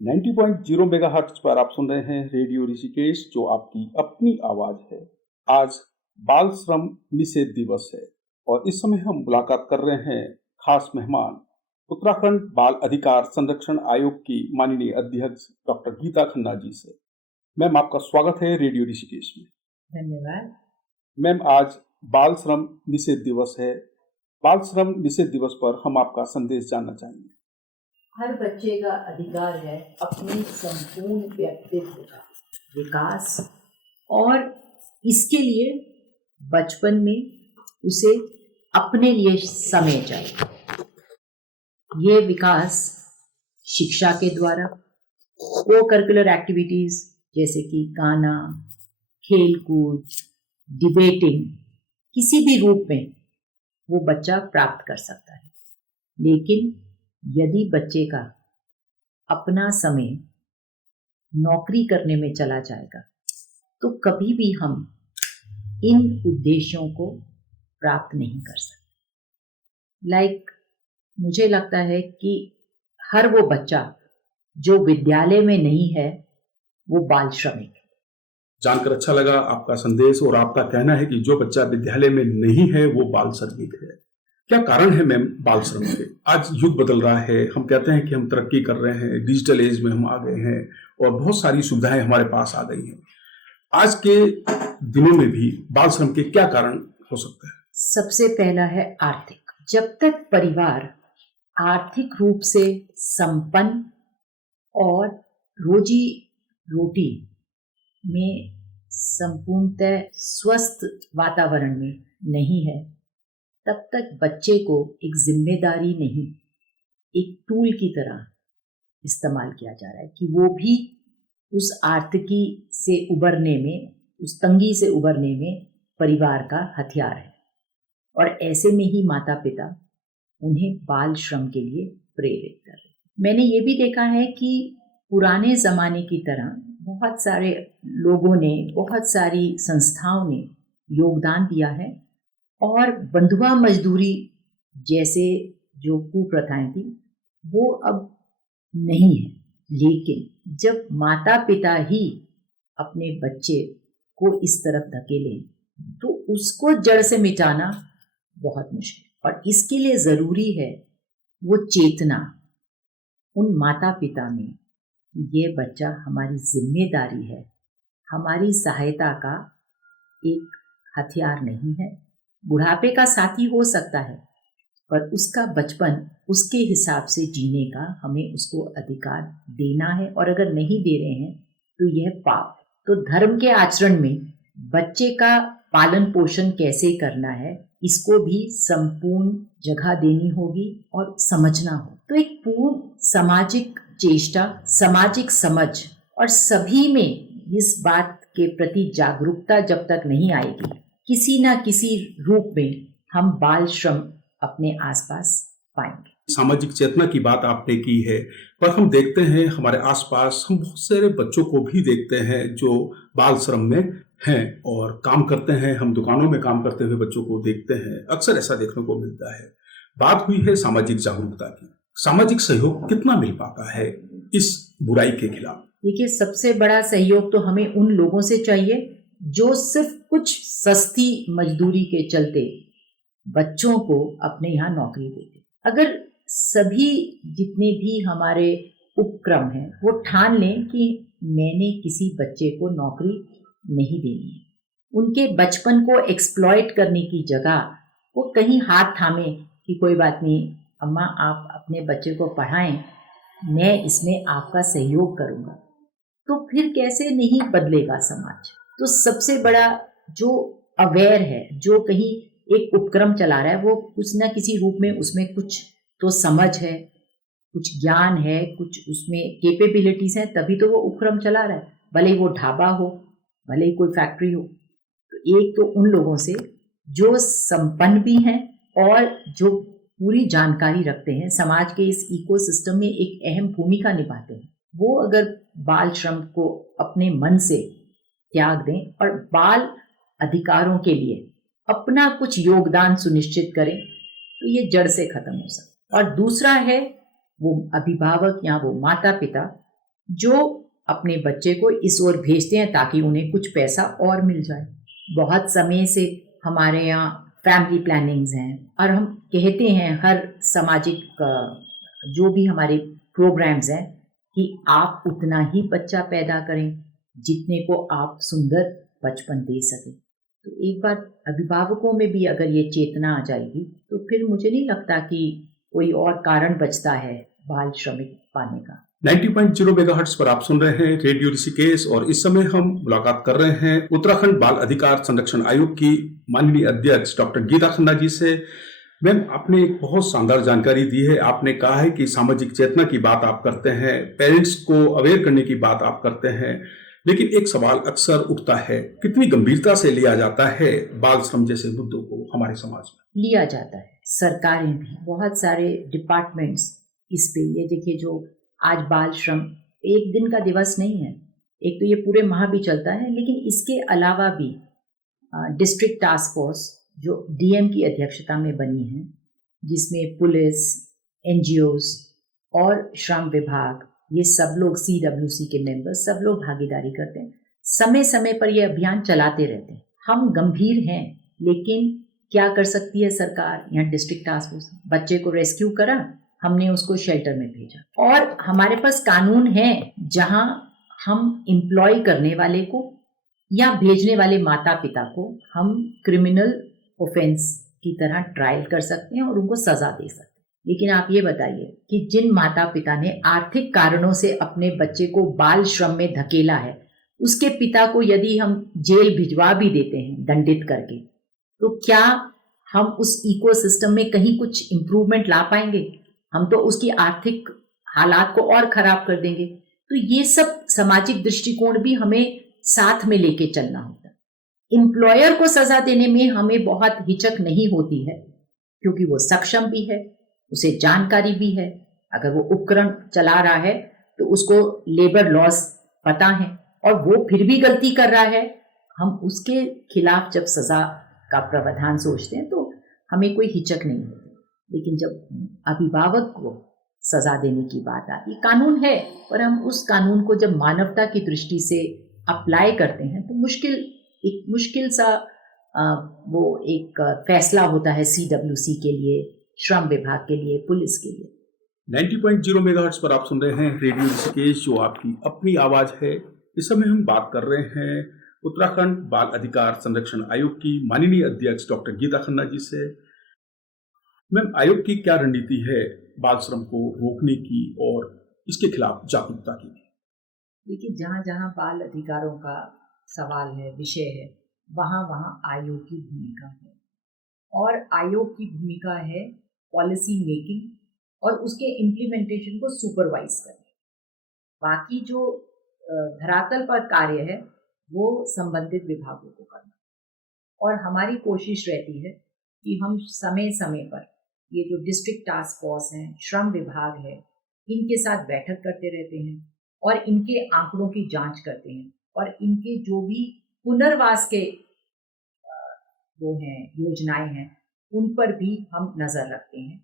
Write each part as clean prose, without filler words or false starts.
90.0 megahertz पर आप सुन रहे हैं रेडियो ऋषिकेश, जो आपकी अपनी आवाज है। आज बाल श्रम निषेध दिवस है और इस समय हम मुलाकात कर रहे हैं खास मेहमान उत्तराखंड बाल अधिकार संरक्षण आयोग की माननीय अध्यक्ष डॉक्टर गीता खन्ना जी से। मैम, आपका स्वागत है रेडियो ऋषिकेश में। धन्यवाद। मैम, आज बाल श्रम निषेध दिवस है। बाल श्रम निषेध दिवस पर हम आपका संदेश जानना चाहेंगे। हर बच्चे का अधिकार है अपनी संपूर्ण व्यक्तित्व का विकास, और इसके लिए बचपन में उसे अपने लिए समय चाहिए। ये विकास शिक्षा के द्वारा को करिकुलर एक्टिविटीज जैसे कि गाना, खेलकूद, डिबेटिंग, किसी भी रूप में वो बच्चा प्राप्त कर सकता है। लेकिन यदि बच्चे का अपना समय नौकरी करने में चला जाएगा तो कभी भी हम इन उद्देश्यों को प्राप्त नहीं कर सकते। मुझे लगता है कि हर वो बच्चा जो विद्यालय में नहीं है वो बाल श्रमिक है। जानकर अच्छा लगा आपका संदेश, और आपका कहना है कि जो बच्चा विद्यालय में नहीं है वो बाल श्रमिक है। क्या कारण है मैम बाल श्रम के? आज युग बदल रहा है, हम कहते हैं कि हम तरक्की कर रहे हैं, डिजिटल एज में हम आ गए हैं और बहुत सारी सुविधाएं हमारे पास आ गई हैं। आज के दिनों में भी बाल श्रम के क्या कारण हो सकते हैं? सबसे पहला है आर्थिक। जब तक परिवार आर्थिक रूप से संपन्न और रोजी रोटी में संपूर्णतः स्वस्थ वातावरण में नहीं है, तब तक बच्चे को एक जिम्मेदारी नहीं, एक टूल की तरह इस्तेमाल किया जा रहा है कि वो भी उस आर्थिकी से उबरने में, उस तंगी से उबरने में परिवार का हथियार है। और ऐसे में ही माता पिता उन्हें बाल श्रम के लिए प्रेरित कर रहे हैं। मैंने ये भी देखा है कि पुराने ज़माने की तरह बहुत सारे लोगों ने, बहुत सारी संस्थाओं ने योगदान दिया है, और बंधुआ मजदूरी जैसे जो कुप्रथाएं थी वो अब नहीं है। लेकिन जब माता पिता ही अपने बच्चे को इस तरफ धकेलें तो उसको जड़ से मिटाना बहुत मुश्किल, और इसके लिए ज़रूरी है वो चेतना उन माता पिता में, ये बच्चा हमारी जिम्मेदारी है, हमारी सहायता का एक हथियार नहीं है। बुढ़ापे का साथी हो सकता है, पर उसका बचपन उसके हिसाब से जीने का हमें उसको अधिकार देना है, और अगर नहीं दे रहे हैं तो यह पाप है। तो धर्म के आचरण में बच्चे का पालन पोषण कैसे करना है, इसको भी संपूर्ण जगह देनी होगी और समझना हो। तो एक पूर्ण सामाजिक चेष्टा, सामाजिक समझ, और सभी में इस बात के प्रति जागरूकता जब तक नहीं आएगी, किसी ना किसी रूप में हम बाल श्रम अपने आसपास पाएंगे। सामाजिक चेतना की बात आपने की है, पर हम देखते हैं हमारे आसपास, हम बहुत सारे बच्चों को भी देखते हैं जो बाल श्रम में हैं और काम करते हैं। हम दुकानों में काम करते हुए बच्चों को देखते हैं, अक्सर ऐसा देखने को मिलता है। बात हुई है सामाजिक जागरूकता की। सामाजिक सहयोग कितना मिल पाता है इस बुराई के खिलाफ? देखिए, सबसे बड़ा सहयोग तो हमें उन लोगों से चाहिए जो सिर्फ कुछ सस्ती मजदूरी के चलते बच्चों को अपने यहाँ नौकरी देते। अगर सभी जितने भी हमारे उपक्रम हैं वो ठान लें कि मैंने किसी बच्चे को नौकरी नहीं देनी है, उनके बचपन को एक्सप्लॉइट करने की जगह वो कहीं हाथ थामे कि कोई बात नहीं अम्मा, आप अपने बच्चे को पढ़ाएं, मैं इसमें आपका सहयोग करूँगा, तो फिर कैसे नहीं बदलेगा समाज। तो सबसे बड़ा जो अवेयर है, जो कहीं एक उपक्रम चला रहा है, वो कुछ ना किसी रूप में उसमें कुछ तो समझ है, कुछ ज्ञान है, कुछ उसमें कैपेबिलिटीज हैं, तभी तो वो उपक्रम चला रहा है। भले वो ढाबा हो, भले कोई फैक्ट्री हो। तो एक तो उन लोगों से जो संपन्न भी हैं और जो पूरी जानकारी रखते हैं, समाज के इस इकोसिस्टम में एक अहम भूमिका निभाते हैं, वो अगर बाल श्रम को अपने मन से त्याग दें और बाल अधिकारों के लिए अपना कुछ योगदान सुनिश्चित करें, तो ये जड़ से खत्म हो सकता है। और दूसरा है वो अभिभावक या वो माता पिता जो अपने बच्चे को इस ओर भेजते हैं ताकि उन्हें कुछ पैसा और मिल जाए। बहुत समय से हमारे यहाँ फैमिली प्लानिंग्स हैं और हम कहते हैं हर सामाजिक जो भी हमारे प्रोग्राम्स हैं कि आप उतना ही बच्चा पैदा करें जितने को आप सुंदर बचपन दे सकें। तो एक बार अभिभावकों में भी अगर ये चेतना आ जाएगी तो फिर मुझे नहीं लगता कि कोई और कारण बचता है बाल श्रमिक पाने का। 90.0 मेगाहर्ट्ज पर आप सुन रहे हैं रेडियो ऋषिकेश और इस समय हम मुलाकात कर रहे हैं उत्तराखंड बाल अधिकार संरक्षण आयोग की माननीय अध्यक्ष डॉक्टर गीता खन्ना जी से। मैम, आपने एक बहुत शानदार जानकारी दी है। आपने कहा है कि सामाजिक चेतना की बात आप करते हैं, पेरेंट्स को अवेयर करने की बात आप करते हैं, लेकिन एक सवाल अक्सर उठता है, कितनी गंभीरता से लिया जाता है बाल श्रम जैसे मुद्दों को हमारे समाज में? लिया जाता है। सरकारें भी, बहुत सारे डिपार्टमेंट्स इस पे, ये देखिए जो आज बाल श्रम एक दिन का दिवस नहीं है, एक तो ये पूरे माह भी चलता है, लेकिन इसके अलावा भी डिस्ट्रिक्ट टास्क फोर्स जो डीएम की अध्यक्षता में बनी है, जिसमें पुलिस, एनजीओज और श्रम विभाग, ये सब लोग, सीडब्ल्यूसी के मेंबर्स, सब लोग भागीदारी करते हैं। समय समय पर ये अभियान चलाते रहते हैं। हम गंभीर हैं, लेकिन क्या कर सकती है सरकार? यहाँ डिस्ट्रिक्ट टास्क फोर्स बच्चे को रेस्क्यू करा, हमने उसको शेल्टर में भेजा और हमारे पास कानून है जहां हम एम्प्लॉय करने वाले को या भेजने वाले माता पिता को हम क्रिमिनल ऑफेंस की तरह ट्रायल कर सकते हैं और उनको सजा दे सकते हैं। लेकिन आप ये बताइए कि जिन माता पिता ने आर्थिक कारणों से अपने बच्चे को बाल श्रम में धकेला है, उसके पिता को यदि हम जेल भिजवा भी देते हैं दंडित करके, तो क्या हम उस इकोसिस्टम में कहीं कुछ इम्प्रूवमेंट ला पाएंगे? हम तो उसकी आर्थिक हालात को और खराब कर देंगे। तो ये सब सामाजिक दृष्टिकोण भी हमें साथ में लेके चलना होता है। एम्प्लॉयर को सजा देने में हमें बहुत हिचक नहीं होती है, क्योंकि वो सक्षम भी है, उसे जानकारी भी है। अगर वो उपकरण चला रहा है तो उसको लेबर लॉस पता है और वो फिर भी गलती कर रहा है, हम उसके खिलाफ जब सजा का प्रावधान सोचते हैं तो हमें कोई हिचक नहीं होती। लेकिन जब अभिभावक को सजा देने की बात आती, कानून है, पर हम उस कानून को जब मानवता की दृष्टि से अप्लाई करते हैं तो मुश्किल सा वो एक फैसला होता है सीडब्ल्यूसी के लिए, श्रम विभाग के लिए, पुलिस के लिए। 90.0 मेगाहर्ट्ज पर आप सुन रहे हैं रेडियो ऋषिकेश, जो आपकी अपनी आवाज है। इस समय हम बात कर रहे हैं उत्तराखंड बाल अधिकार संरक्षण आयोग की माननीय अध्यक्ष डॉक्टर गीता खन्ना जी से। मैम, आयोग की क्या रणनीति है बाल श्रम को रोकने की और इसके खिलाफ जागरूकता की? देखिए, जहाँ जहाँ बाल अधिकारों का सवाल है, विषय है, वहाँ वहाँ आयोग की भूमिका है। और आयोग की भूमिका है पॉलिसी मेकिंग और उसके इम्प्लीमेंटेशन को सुपरवाइज करना। बाकी जो धरातल पर कार्य है वो संबंधित विभागों को करना। और हमारी कोशिश रहती है कि हम समय समय पर ये जो डिस्ट्रिक्ट टास्क फोर्स हैं, श्रम विभाग है, इनके साथ बैठक करते रहते हैं और इनके आंकड़ों की जांच करते हैं और इनके जो भी पुनर्वास के वो हैं, योजनाएं हैं, उन पर भी हम नजर रखते हैं।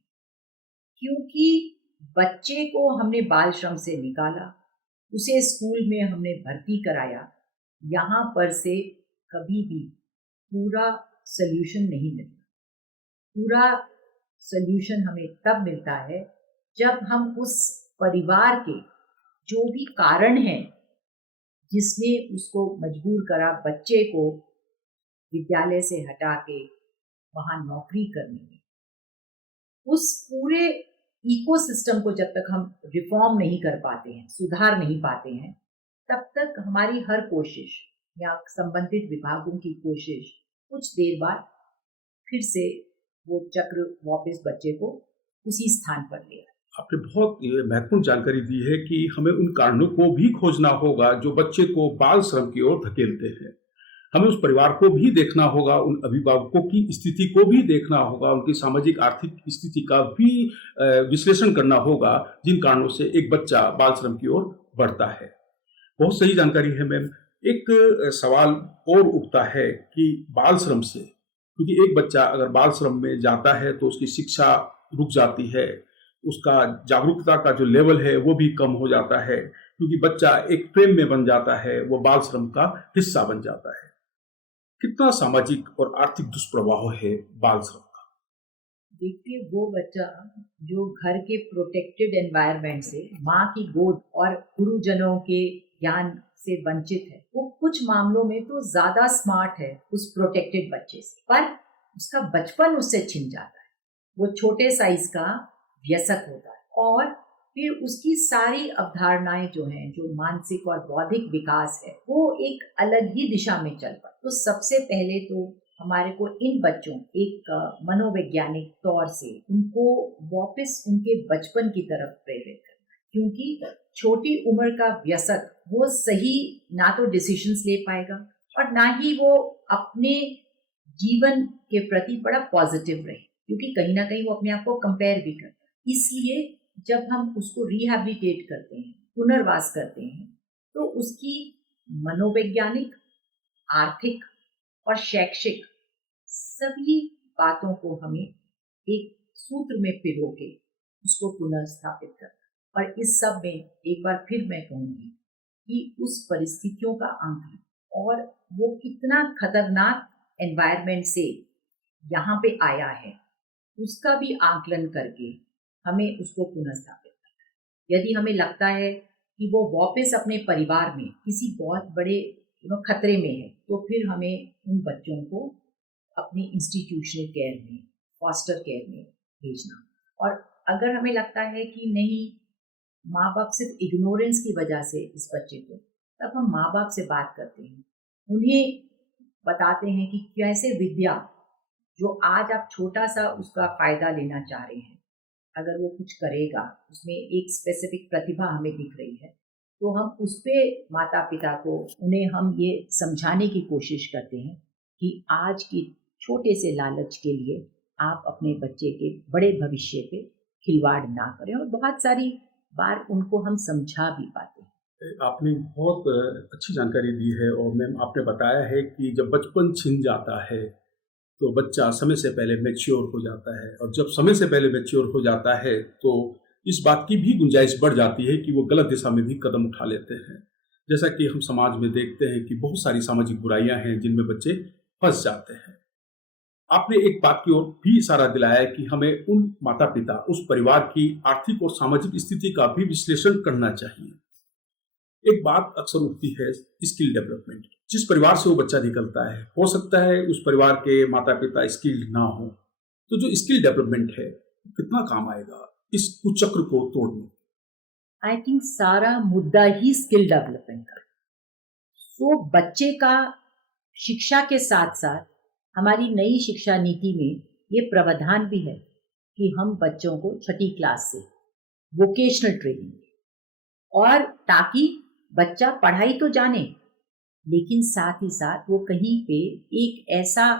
क्योंकि बच्चे को हमने बाल श्रम से निकाला, उसे स्कूल में हमने भर्ती कराया, यहाँ पर से कभी भी पूरा सल्यूशन नहीं मिलता। पूरा सल्यूशन हमें तब मिलता है जब हम उस परिवार के जो भी कारण हैं जिसने उसको मजबूर करा बच्चे को विद्यालय से हटा के वहां नौकरी करने में, उस पूरे इकोसिस्टम को जब तक हम रिफॉर्म नहीं कर पाते हैं, सुधार नहीं पाते हैं, तब तक हमारी हर कोशिश या संबंधित विभागों की कोशिश कुछ देर बाद फिर से वो चक्र वापस बच्चे को उसी स्थान पर ले आए। आपने बहुत महत्वपूर्ण जानकारी दी है कि हमें उन कारणों को भी खोजना होगा जो बच्चे को बाल श्रम की ओर धकेलते हैं। हमें उस परिवार को भी देखना होगा, उन अभिभावकों की स्थिति को भी देखना होगा, उनकी सामाजिक आर्थिक स्थिति का भी विश्लेषण करना होगा जिन कारणों से एक बच्चा बाल श्रम की ओर बढ़ता है। बहुत सही जानकारी है मैम। एक सवाल और उठता है कि बाल श्रम से, क्योंकि एक बच्चा अगर बाल श्रम में जाता है तो उसकी शिक्षा रुक जाती है, उसका जागरूकता का जो लेवल है वो भी कम हो जाता है। क्योंकि बच्चा एक फ्रेम में बन जाता है, वो बाल श्रम का हिस्सा बन जाता है। कितना सामाजिक और आर्थिक दुष्प्रभाव है बाल श्रम का? देखिए, वो बच्चा जो घर के प्रोटेक्टेड एनवायरनमेंट से, माँ की गोद और गुरुजनों के ज्ञान से वंचित है, वो कुछ मामलों में तो ज्यादा स्मार्ट है उस प्रोटेक्टेड बच्चे से, पर उसका बचपन उससे छिन जाता है। वो छोटे साइज का व्यसक होता है और फिर उसकी सारी अवधारणाएं जो हैं, जो मानसिक और बौद्धिक विकास है, वो एक अलग ही दिशा में चल पड़े। तो सबसे पहले तो हमारे को इन बच्चों, एक मनोवैज्ञानिक तौर से उनको वापस उनके बचपन की तरफ प्रेरित करना है, क्योंकि छोटी उम्र का व्यसक वो सही ना तो डिसीजंस ले पाएगा और ना ही वो अपने जीवन के प्रति बड़ा पॉजिटिव रहे, क्योंकि कहीं ना कहीं वो अपने आप को कंपेयर भी करता है। इसलिए जब हम उसको रिहैबिलिटेट करते हैं, पुनर्वास करते हैं, तो उसकी मनोवैज्ञानिक, आर्थिक और शैक्षिक सभी बातों को हमें एक सूत्र में पिरो के उसको पुनर्स्थापित करना। और इस सब में एक बार फिर मैं कहूँगी कि उस परिस्थितियों का आंकलन और वो कितना खतरनाक एनवायरनमेंट से यहाँ पे आया है, उसका भी आंकलन करके हमें उसको पुनर्स्थापित करना है। यदि हमें लगता है कि वो वापस अपने परिवार में किसी बहुत बड़े खतरे में है, तो फिर हमें उन बच्चों को अपनी इंस्टीट्यूशनल केयर में, फॉस्टर केयर में भेजना। और अगर हमें लगता है कि नहीं, माँ बाप सिर्फ इग्नोरेंस की वजह से इस बच्चे को, तब हम माँ बाप से बात करते हैं, उन्हें बताते हैं कि कैसे विद्या, जो आज आप छोटा सा उसका फायदा लेना चाह रहे हैं, अगर वो कुछ करेगा, उसमें एक स्पेसिफिक प्रतिभा हमें दिख रही है, तो हम उस पे माता पिता को, उन्हें हम ये समझाने की कोशिश करते हैं कि आज की छोटे से लालच के लिए आप अपने बच्चे के बड़े भविष्य पे खिलवाड़ ना करें। और बहुत सारी बार उनको हम समझा भी पाते हैं। आपने बहुत अच्छी जानकारी दी है और मैम आपने बताया है कि जब बचपन छिन जाता है तो बच्चा समय से पहले मैच्योर हो जाता है, और जब समय से पहले मैच्योर हो जाता है तो इस बात की भी गुंजाइश बढ़ जाती है कि वो गलत दिशा में भी कदम उठा लेते हैं। जैसा कि हम समाज में देखते हैं कि बहुत सारी सामाजिक बुराइयां हैं जिनमें बच्चे फंस जाते हैं। आपने एक बात की ओर भी इशारा दिलाया कि हमें उन माता पिता, उस परिवार की आर्थिक और सामाजिक स्थिति का भी विश्लेषण करना चाहिए। एक बात अक्सर उठती है स्किल डेवलपमेंट। जिस परिवार से वो बच्चा निकलता है, हो सकता है उस परिवार के माता पिता स्किल्ड ना हो, तो जो स्किल डेवलपमेंट है कितना काम आएगा इस कुचक्र को तोड़ने? आई थिंक सारा मुद्दा ही स्किल डेवलपमेंट का। तो बच्चे का शिक्षा के साथ साथ हमारी नई शिक्षा नीति में ये प्रावधान भी है कि हम बच्चों को छठी क्लास से वोकेशनल ट्रेनिंग, और ताकि बच्चा पढ़ाई तो जाने, लेकिन साथ ही साथ वो कहीं पे एक ऐसा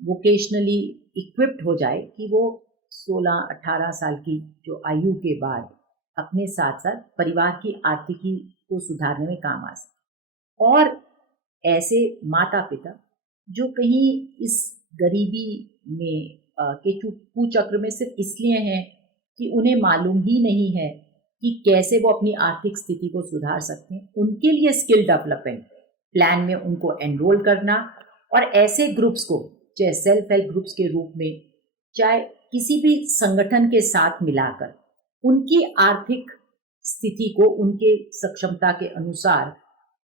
वोकेशनली इक्विप्ड हो जाए कि वो 16-18 साल की जो आयु के बाद अपने साथ साथ परिवार की आर्थिकी को सुधारने में काम आ सके। और ऐसे माता पिता जो कहीं इस गरीबी में के कुचक्र में सिर्फ इसलिए हैं कि उन्हें मालूम ही नहीं है कि कैसे वो अपनी आर्थिक स्थिति को सुधार सकते हैं, उनके लिए स्किल डेवलपमेंट प्लान में उनको एनरोल करना, और ऐसे ग्रुप्स को चाहे सेल्फ हेल्प ग्रुप्स के रूप में, चाहे किसी भी संगठन के साथ मिलाकर उनकी आर्थिक स्थिति को उनके सक्षमता के अनुसार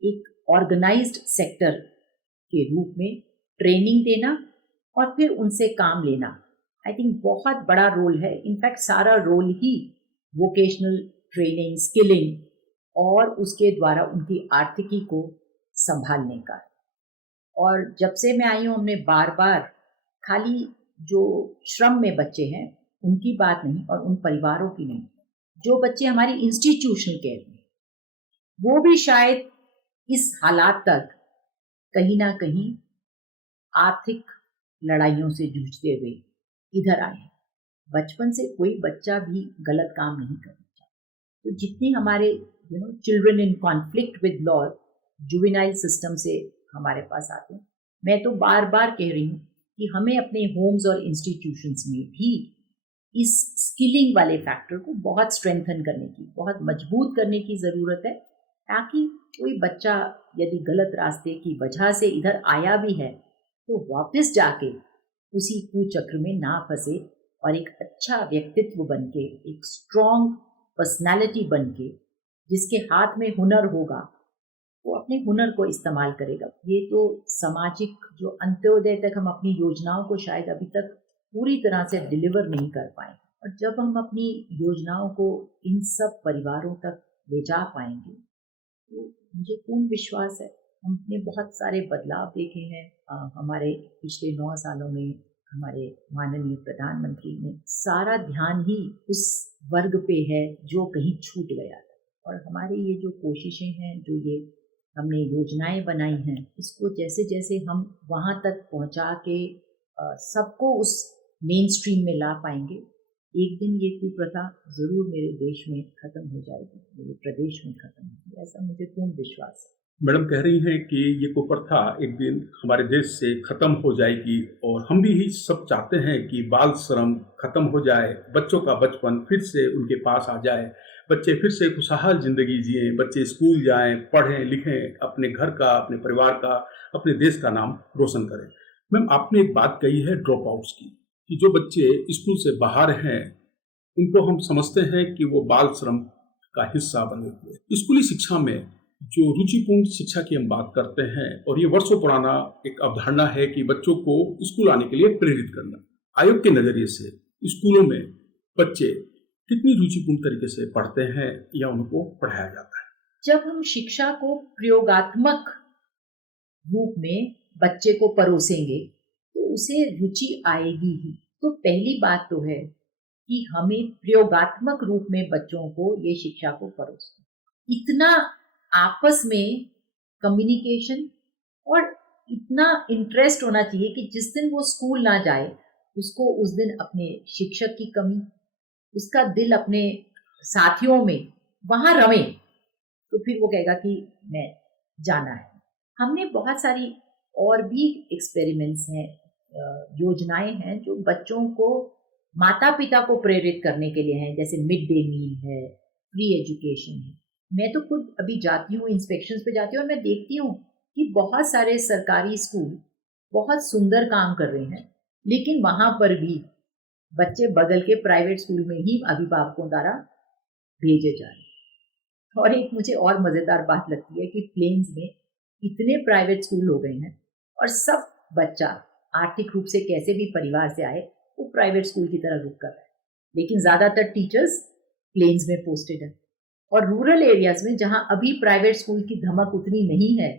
एक ऑर्गेनाइज्ड सेक्टर के रूप में ट्रेनिंग देना और फिर उनसे काम लेना। आई थिंक बहुत बड़ा रोल है। इनफैक्ट सारा रोल ही वोकेशनल ट्रेनिंग, स्किलिंग और उसके द्वारा उनकी आर्थिकी को संभालने का। और जब से मैं आई हूँ, हमने बार बार खाली जो श्रम में बच्चे हैं उनकी बात नहीं, और उन परिवारों की नहीं, जो बच्चे हमारी इंस्टीट्यूशनल केयर में, वो भी शायद इस हालात तक कहीं ना कहीं आर्थिक लड़ाइयों से जूझते हुए इधर आए हैं। बचपन से कोई बच्चा भी गलत काम नहीं करना चाहता। तो जितने हमारे children in conflict with law juvenile system से हमारे पास आते हैं, मैं तो बार बार कह रही हूँ कि हमें अपने होम्स और इंस्टीट्यूशंस में भी इस स्किलिंग वाले फैक्टर को बहुत स्ट्रेंथन करने की, बहुत मजबूत करने की ज़रूरत है, ताकि कोई बच्चा यदि गलत रास्ते की वजह से इधर आया भी है तो वापस जाके उसी कुचक्र में ना फंसे और एक अच्छा व्यक्तित्व बनके, एक स्ट्रॉन्ग पर्सनालिटी बनके, जिसके हाथ में हुनर होगा वो अपने हुनर को इस्तेमाल करेगा। ये तो सामाजिक जो अंत्योदय तक हम अपनी योजनाओं को शायद अभी तक पूरी तरह से डिलीवर नहीं कर पाए, और जब हम अपनी योजनाओं को इन सब परिवारों तक ले जा पाएंगे तो मुझे पूर्ण विश्वास है हमने बहुत सारे बदलाव देखे हैं। हमारे पिछले 9 सालों में हमारे माननीय प्रधानमंत्री ने सारा ध्यान ही उस वर्ग पे है जो कहीं छूट गया था, और हमारी ये जो कोशिशें हैं, जो ये हमने योजनाएं बनाई हैं, इसको जैसे जैसे हम वहाँ तक पहुँचा के सबको उस मेन स्ट्रीम में ला पाएंगे, एक दिन ये कुप्रथा जरूर मेरे देश में खत्म हो जाएगी, मेरे प्रदेश में खत्म होगी, ऐसा मुझे पूर्ण विश्वास है। मैडम कह रही हैं कि ये कुप्रथा एक दिन हमारे देश से खत्म हो जाएगी, और हम भी सब चाहते हैं कि बाल श्रम खत्म हो जाए, बच्चों का बचपन फिर से उनके पास आ जाए, बच्चे फिर से खुशहाल जिंदगी जिएं, बच्चे स्कूल जाएं, पढ़ें लिखें, अपने घर का, अपने परिवार का, अपने देश का नाम रोशन करें। मैम आपने एक बात कही है ड्रॉप आउट्स की, कि जो बच्चे स्कूल से बाहर हैं उनको हम समझते हैं कि वो बाल श्रम का हिस्सा बने हुए। स्कूली शिक्षा में जो रुचिपूर्ण शिक्षा की हम बात करते हैं, और ये वर्षों पुराना एक अवधारणा है कि बच्चों को स्कूल आने के लिए प्रेरित करना, आयोग के नजरिए से स्कूलों में बच्चे कितनी रुचिपूर्ण तरीके से पढ़ते हैं या उनको पढ़ाया जाता है? जब हम शिक्षा को प्रयोगात्मक रूप में बच्चे को परोसेंगे तो उसे रुचि आएगी ही। तो पहली बात तो है कि हमें प्रयोगात्मक रूप में बच्चों को ये शिक्षा को परोसना, इतना आपस में कम्युनिकेशन और इतना इंटरेस्ट होना चाहिए कि जिस दिन वो स्कूल ना जाए उसको उस दिन अपने शिक्षक की कमी, उसका दिल अपने साथियों में वहां रमे, तो फिर वो कहेगा कि मैं जाना है। हमने बहुत सारी और भी एक्सपेरिमेंट्स हैं, योजनाएं हैं जो बच्चों को, माता पिता को प्रेरित करने के लिए हैं, जैसे मिड डे मील है, फ्री एजुकेशन है। मैं तो खुद अभी जाती हूँ, इंस्पेक्शंस पे जाती हूँ और मैं देखती हूँ कि बहुत सारे सरकारी स्कूल बहुत सुंदर काम कर रहे हैं, लेकिन वहां पर भी बच्चे बगल के प्राइवेट स्कूल में ही अभिभावकों द्वारा भेजे जा रहे हैं। और एक मुझे और मजेदार बात लगती है कि प्लेन्स में इतने प्राइवेट स्कूल हो गए हैं और सब बच्चा आर्थिक रूप से कैसे भी परिवार से आए वो प्राइवेट स्कूल की तरह रुक कर रहा है, लेकिन ज्यादातर टीचर्स प्लेन्स में पोस्टेड है। और रूरल एरियाज में जहां अभी प्राइवेट स्कूल की धमक उतनी नहीं है,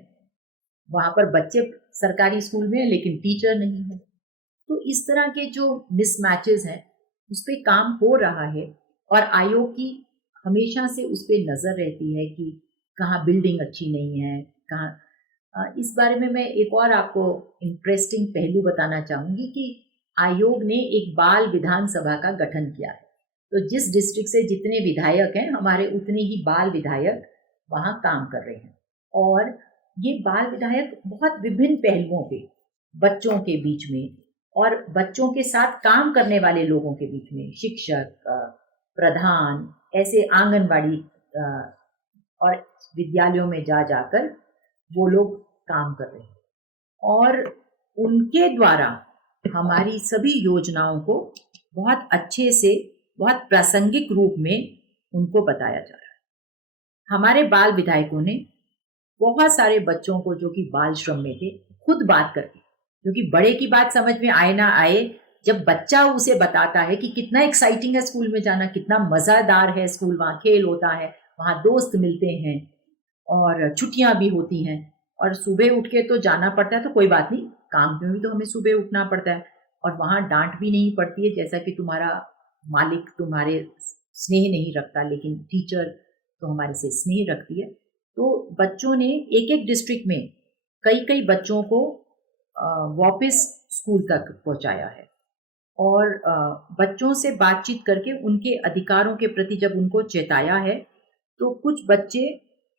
वहां पर बच्चे सरकारी स्कूल में है लेकिन टीचर नहीं है। तो इस तरह के जो मिसमैचेस हैं उस पर काम हो रहा है, और आयोग की हमेशा से उस पर नजर रहती है कि कहाँ बिल्डिंग अच्छी नहीं है, कहाँ। इस बारे में मैं एक और आपको इंटरेस्टिंग पहलू बताना चाहूंगी कि आयोग ने एक बाल विधानसभा का गठन किया है। तो जिस डिस्ट्रिक्ट से जितने विधायक हैं, हमारे उतने ही बाल विधायक वहाँ काम कर रहे हैं, और ये बाल विधायक बहुत विभिन्न पहलुओं पे बच्चों के बीच में और बच्चों के साथ काम करने वाले लोगों के बीच में, शिक्षक, प्रधान, ऐसे आंगनबाड़ी और विद्यालयों में जा जाकर वो लोग काम कर रहे हैं, और उनके द्वारा हमारी सभी योजनाओं को बहुत अच्छे से, बहुत प्रासंगिक रूप में उनको बताया जा रहा है। हमारे बाल विधायकों ने बहुत सारे बच्चों को जो कि बाल श्रम में थे खुद बात करके, क्योंकि बड़े की बात समझ में आए ना आए, जब बच्चा उसे बताता है कि कितना एक्साइटिंग है स्कूल में जाना, कितना मज़ेदार है स्कूल, वहाँ खेल होता है, वहाँ दोस्त मिलते हैं और छुट्टियाँ भी होती हैं, और सुबह उठ के तो जाना पड़ता है, तो कोई बात नहीं, काम में भी तो हमें सुबह उठना पड़ता है, और वहाँ डांट भी नहीं पड़ती है, जैसा कि तुम्हारा मालिक तुम्हारे स्नेह नहीं रखता लेकिन टीचर तो हमारे से स्नेह रखती है। तो बच्चों ने एक एक डिस्ट्रिक्ट में कई कई बच्चों को वापस स्कूल तक पहुंचाया है, और बच्चों से बातचीत करके उनके अधिकारों के प्रति जब उनको चेताया है, तो कुछ बच्चे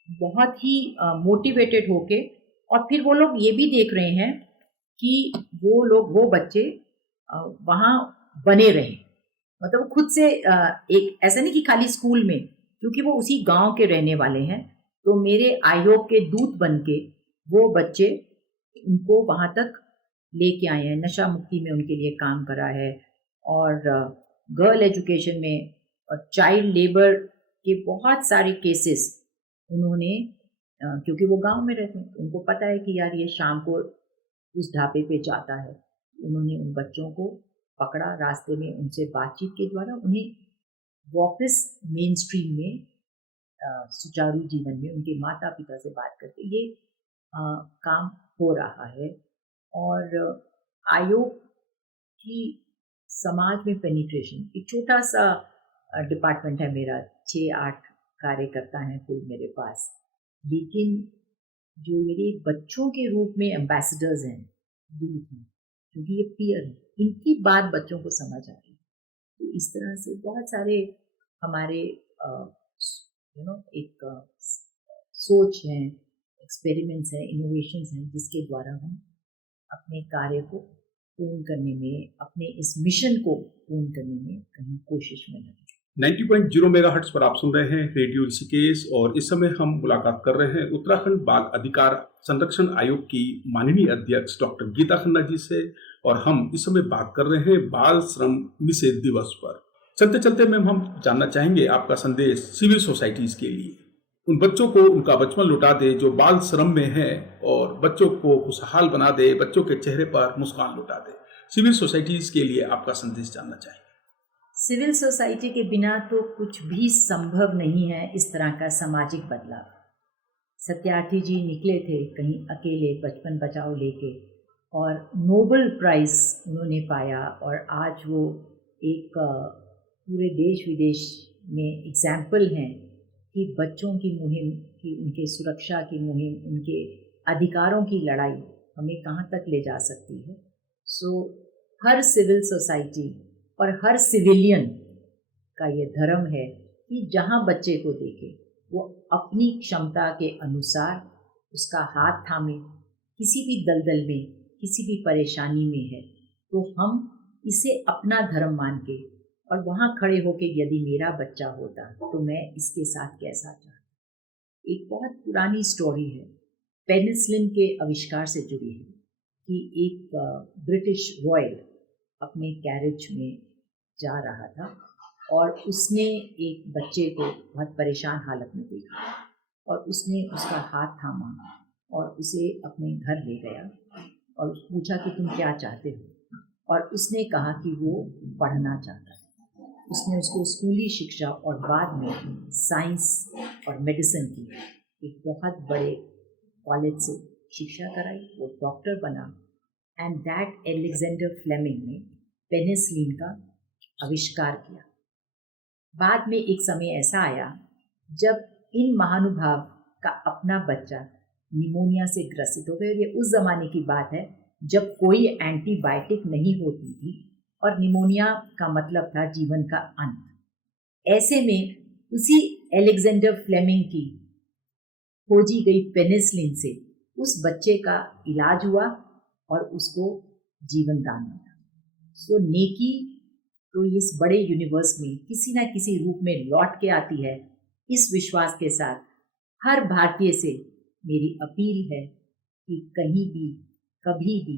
बहुत ही मोटिवेटेड होके, और फिर वो लोग ये भी देख रहे हैं कि वो बच्चे वहाँ बने रहें, मतलब खुद से एक ऐसा नहीं कि खाली स्कूल में, क्योंकि वो उसी गांव के रहने वाले हैं, तो मेरे आयोग के दूत बन के वो बच्चे उनको वहाँ तक लेके आए हैं, नशा मुक्ति में उनके लिए काम करा है, और गर्ल एजुकेशन में और चाइल्ड लेबर के बहुत सारे केसेस उन्होंने, क्योंकि वो गांव में रहते हैं, उनको पता है कि यार ये शाम को उस ढाबे पे जाता है, उन्होंने उन बच्चों को पकड़ा, रास्ते में उनसे बातचीत के द्वारा उन्हें वापस मेन स्ट्रीम में सुचारू जीवन में उनके माता पिता से बात करके ये काम हो रहा है। और आयोग की समाज में पेनिट्रेशन, एक छोटा सा डिपार्टमेंट है मेरा, 6-8 कार्यकर्ता हैं कुल मेरे पास, लेकिन जो मेरे बच्चों के रूप में एम्बेसडर्स हैं दूध में, क्योंकि ये पीयर है, इनकी बात बच्चों को समझ आ रही है। तो इस तरह से बहुत सारे हमारे एक सोच है, एक्सपेरिमेंट्स हैं, इनोवेशंस हैं, जिसके द्वारा हम अपने कार्य को पूर्ण करने में, अपने इस मिशन को पूर्ण करने में कहीं कोशिश में लगे। 90.0 मेगाहर्ट्ज पर आप सुन रहे हैं रेडियो ऋषिकेश, और इस समय हम मुलाकात कर रहे हैं उत्तराखंड बाल अधिकार संरक्षण आयोग की माननीय अध्यक्ष डॉक्टर गीता खन्ना जी से, और हम इस समय बात कर रहे हैं बाल श्रम निषेध दिवस पर। चलते चलते मैम हम जानना चाहेंगे आपका संदेश सिविल सोसाइटीज के लिए, उन बच्चों को उनका बचपन लौटा दे जो बाल श्रम में है, और बच्चों को खुशहाल बना दे, बच्चों के चेहरे पर मुस्कान लौटा दे। सिविल सोसाइटीज के लिए आपका संदेश जानना चाहेंगे। सिविल सोसाइटी के बिना तो कुछ भी संभव नहीं है इस तरह का सामाजिक बदलाव। सत्यार्थी जी निकले थे कहीं अकेले बचपन बचाओ लेके, और नोबेल प्राइज उन्होंने पाया, और आज वो एक पूरे देश विदेश में एग्जाम्पल हैं कि बच्चों की मुहिम, कि उनके सुरक्षा की मुहिम, उनके अधिकारों की लड़ाई हमें कहाँ तक ले जा सकती है। सो हर सिविल सोसाइटी और हर सिविलियन का ये धर्म है कि जहाँ बच्चे को देखे वो अपनी क्षमता के अनुसार उसका हाथ थामे, किसी भी दलदल में, किसी भी परेशानी में है तो हम इसे अपना धर्म मान के और वहाँ खड़े होके यदि मेरा बच्चा होता तो मैं इसके साथ कैसा चाहता। एक बहुत पुरानी स्टोरी है, पेनिसिलिन के आविष्कार से जुड़ी है, कि एक ब्रिटिश रॉयल अपने कैरेज में जा रहा था और उसने एक बच्चे को बहुत परेशान हालत में देखा और उसने उसका हाथ थामा और उसे अपने घर ले गया और पूछा कि तुम क्या चाहते हो, और उसने कहा कि वो पढ़ना चाहता है। उसने उसको स्कूली शिक्षा और बाद में साइंस और मेडिसिन की एक बहुत बड़े कॉलेज से शिक्षा कराई, वो डॉक्टर बना। एंड दैट एलेक्जेंडर फ्लेमिंग ने पेनिसिलिन का आविष्कार किया। बाद में एक समय ऐसा आया जब इन महानुभाव का अपना बच्चा निमोनिया से ग्रसित हो गया। ये उस जमाने की बात है जब कोई एंटीबायोटिक नहीं होती थी और निमोनिया का मतलब था जीवन का अंत। ऐसे में उसी एलेक्जेंडर फ्लेमिंग की खोजी गई पेनिसिलिन से उस बच्चे का इलाज हुआ और उसको जीवन दान मिला। सो नेकी तो इस बड़े यूनिवर्स में किसी ना किसी रूप में लौट के आती है। इस विश्वास के साथ हर भारतीय से मेरी अपील है कि कहीं भी, कभी भी,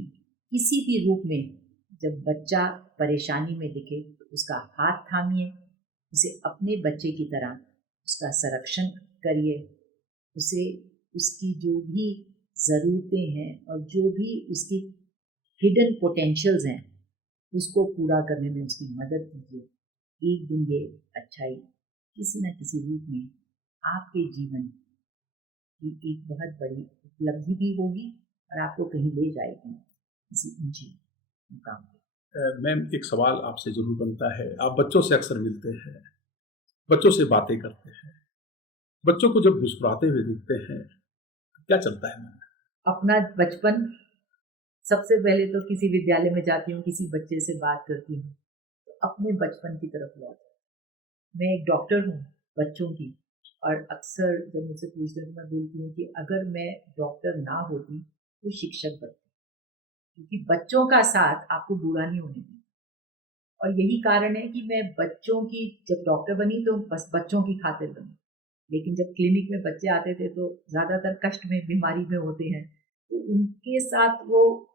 किसी भी रूप में जब बच्चा परेशानी में दिखे तो उसका हाथ थामिए, उसे अपने बच्चे की तरह उसका संरक्षण करिए, उसे उसकी जो भी ज़रूरतें हैं और जो भी उसकी हिडन पोटेंशियल्स हैं उसको पूरा करने में उसकी मदद कीजिए। एक दिन ये अच्छाई किसी न किसी रूप में आपके जीवन की एक बहुत बड़ी उपलब्धि भी होगी और आपको कहीं ले जाएगी किसी ऊंचे मुकाम पे। मैम एक सवाल आपसे जरूर बनता है, आप बच्चों से अक्सर मिलते हैं, बच्चों से बातें करते हैं, बच्चों को जब मुस्कुराते हुए देखते हैं क्या चलता है मैम? अपना बचपन, सबसे पहले तो किसी विद्यालय में जाती हूँ, किसी बच्चे से बात करती हूँ तो अपने बचपन की तरफ लौट। मैं एक डॉक्टर हूँ बच्चों की, और अक्सर जब मुझसे पूछते हैं तो मैं बोलती हूँ कि अगर मैं डॉक्टर ना होती तो शिक्षक बनती, क्योंकि बच्चों का साथ आपको बूढ़ा नहीं होने देता। और यही कारण है कि मैं बच्चों की, जब डॉक्टर बनी तो बस बच्चों की खातिर बनी, लेकिन जब क्लिनिक में बच्चे आते थे तो ज़्यादातर कष्ट में, बीमारी में होते हैं, तो उनके साथ वो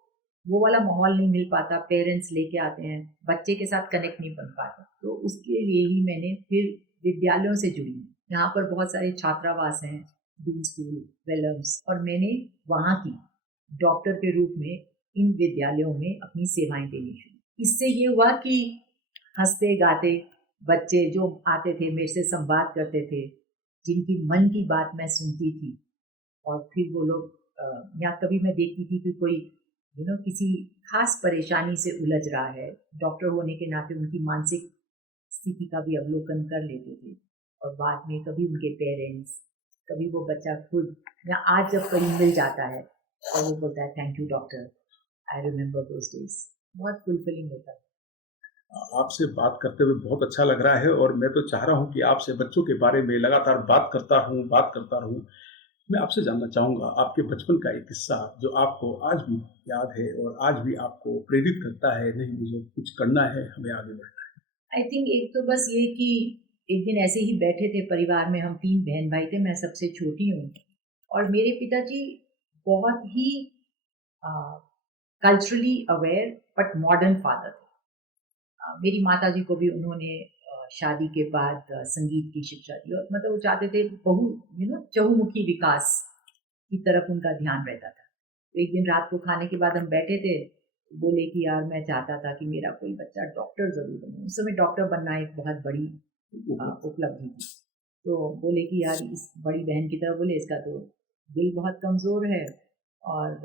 वाला माहौल नहीं मिल पाता। पेरेंट्स लेके आते हैं, बच्चे के साथ कनेक्ट नहीं बन पाता। तो उसके लिए ही मैंने फिर विद्यालयों से जुड़ी। यहाँ पर बहुत सारे छात्रावास हैं, डून स्कूल, वेलम्स, और मैंने वहाँ की डॉक्टर के रूप में इन विद्यालयों में अपनी सेवाएं देनी शुरू। इससे ये हुआ कि हंसते गाते बच्चे जो आते थे, मेरे से संवाद करते थे, जिनकी मन की बात मैं सुनती थी, और फिर वो लोग या कभी मैं देखती थी कि कोई किसी खास परेशानी से उलझ रहा है, डॉक्टर होने के नाते उनकी मानसिक स्थिति का भी अवलोकन कर लेते थे, और बाद में कभी उनके पेरेंट्स, कभी वो बच्चा खुद, या आज जब कहीं मिल जाता है और वो बोलता है thank you doctor, I remember those days. बहुत फुलफिलिंग होता है। आपसे बात करते हुए बहुत अच्छा लग रहा है और मैं तो चाह रहा हूँ कि आपसे बच्चों के बारे में लगातार बात करता रहूँ। मैं आपसे जानना चाहूँगा आपके बचपन का एक किस्सा जो आपको आज भी याद है और आज भी आपको प्रेरित करता है, नहीं मुझे कुछ करना है, हमें आगे बढ़ना है। आई थिंक एक तो बस ये कि एक दिन ऐसे ही बैठे थे परिवार में, हम 3 बहन भाई थे, मैं सबसे छोटी हूँ, और मेरे पिताजी बहुत ही culturally aware but modern father थे। मेरी माताजी को भी उन्होंने शादी के बाद संगीत की शिक्षा दी, और मतलब वो चाहते थे चहुमुखी विकास की तरफ उनका ध्यान रहता था। तो एक दिन रात को खाने के बाद हम बैठे थे, बोले कि यार मैं चाहता था कि मेरा कोई बच्चा डॉक्टर जरूर बने। उस समय डॉक्टर बनना एक बहुत बड़ी उपलब्धि थी। तो बोले कि यार इस बड़ी बहन की तरफ, बोले इसका तो दिल बहुत कमज़ोर है, और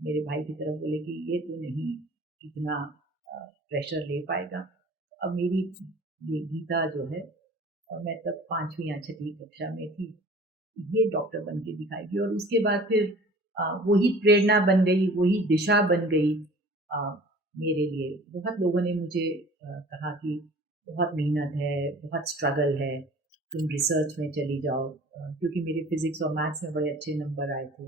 मेरे भाई की तरफ बोले कि ये तो नहीं इतना प्रेशर ले पाएगा। अब मेरी ये गीता जो है, और मैं तब 5वीं या 6वीं कक्षा में थी, ये डॉक्टर बन के दिखाएगी, और उसके बाद फिर वही प्रेरणा बन गई, वही दिशा बन गई मेरे लिए। बहुत लोगों ने मुझे कहा कि बहुत मेहनत है, बहुत स्ट्रगल है, तुम रिसर्च में चली जाओ, क्योंकि मेरे फिजिक्स और मैथ्स में बड़े अच्छे नंबर आए थे।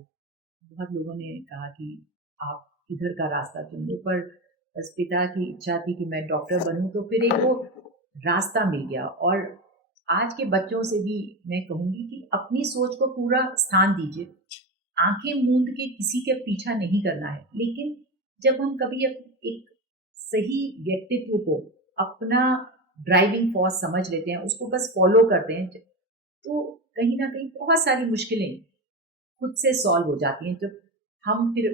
बहुत लोगों ने कहा कि आप इधर का रास्ता चुन लो, पर बस पिता की इच्छा थी कि मैं डॉक्टर बनूं, तो फिर एक वो रास्ता मिल गया। और आज के बच्चों से भी मैं कहूँगी कि अपनी सोच को पूरा स्थान दीजिए, आंखें मूंद के किसी के पीछा नहीं करना है, लेकिन जब हम कभी एक सही व्यक्तित्व को अपना ड्राइविंग फोर्स समझ लेते हैं, उसको बस फॉलो करते हैं, तो कहीं ना कहीं बहुत सारी मुश्किलें खुद से सॉल्व हो जाती हैं। जब हम फिर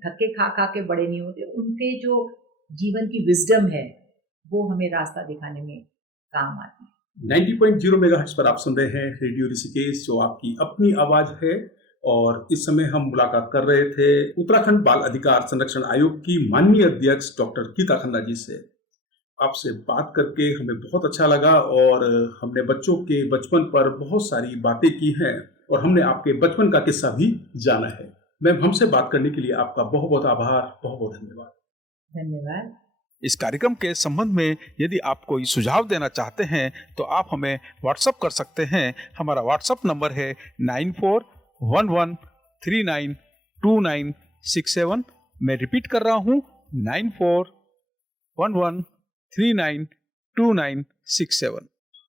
धक्के खा खा के बड़े नहीं होते, उनके जो जीवन की विजडम है वो हमें रास्ता दिखाने में काम आती है। 90.0 मेगाहर्ट्ज पर आप सुन रहे हैं रेडियो ऋषिकेश, जो आपकी अपनी आवाज है। और इस समय हम मुलाकात कर रहे थे उत्तराखंड बाल अधिकार संरक्षण आयोग की माननीय अध्यक्ष डॉक्टर गीता खन्ना जी से। आपसे बात करके हमें बहुत अच्छा लगा, और हमने बच्चों के बचपन पर बहुत सारी बातें की हैं, और हमने आपके बचपन का किस्सा भी जाना है। मैम, हमसे बात करने के लिए आपका बहुत बहुत आभार, बहुत बहुत धन्यवाद। धन्यवाद। इस कार्यक्रम के संबंध में यदि आप कोई सुझाव देना चाहते हैं तो आप हमें व्हाट्सएप कर सकते हैं। हमारा व्हाट्सएप नंबर है 9411392967। मैं रिपीट कर रहा हूँ 9411392967।